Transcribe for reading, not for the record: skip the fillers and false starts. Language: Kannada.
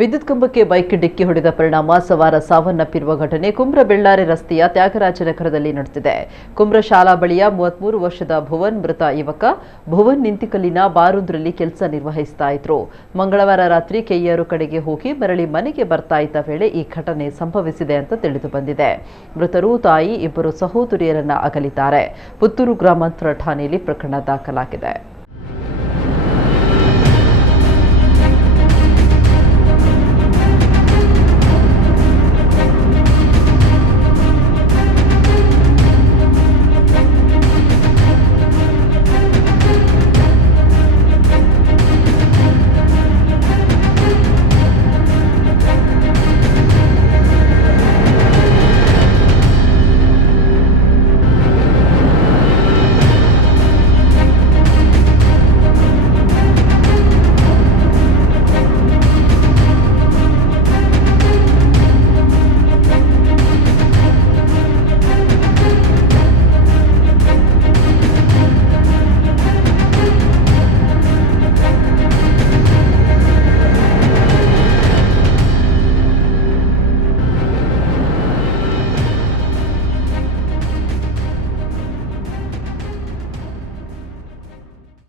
ವಿದ್ಯುತ್ ಕಂಬಕ್ಕೆ ಬೈಕ್ ಡಿಕ್ಕಿ ಹೊಡೆದ ಪರಿಣಾಮ ಸವಾರ ಸಾವನ್ನಪ್ಪಿರುವ ಘಟನೆ ಕುಮ್ರ-ಬೆಳ್ಳಾರೆ ರಸ್ತೆಯ ತ್ಯಾಗರಾಜನಗರದಲ್ಲಿ ನಡೆದಿದೆ. ಕುಮ್ರ ಶಾಲಾ ಬಳಿಯ 33 ವರ್ಷದ ಭುವನ್ ಮೃತ ಯುವಕ. ಭುವನ್ ನಿಂತಿಕಲ್ಲಿನ ಬಾರೊಂದರಲ್ಲಿ ಕೆಲಸ ನಿರ್ವಹಿಸ್ತಾ ಇದ್ರು. ಮಂಗಳವಾರ ರಾತ್ರಿ ಕೆಯ್ಯಾರು ಕಡೆಗೆ ಹೋಗಿ ಮರಳಿ ಮನೆಗೆ ಬರ್ತಾ ಇದ್ದ ವೇಳೆ ಈ ಘಟನೆ ಸಂಭವಿಸಿದೆ ಅಂತ ತಿಳಿದು ಬಂದಿದೆ. ಮೃತರು ತಾಯಿ, ಇಬ್ಬರು ಸಹೋದರಿಯರನ್ನ ಅಗಲಿದ್ದಾರೆ. ಪುತ್ತೂರು ಗ್ರಾಮಾಂತರ ಠಾಣೆಯಲ್ಲಿ ಪ್ರಕರಣ ದಾಖಲಾಗಿದೆ.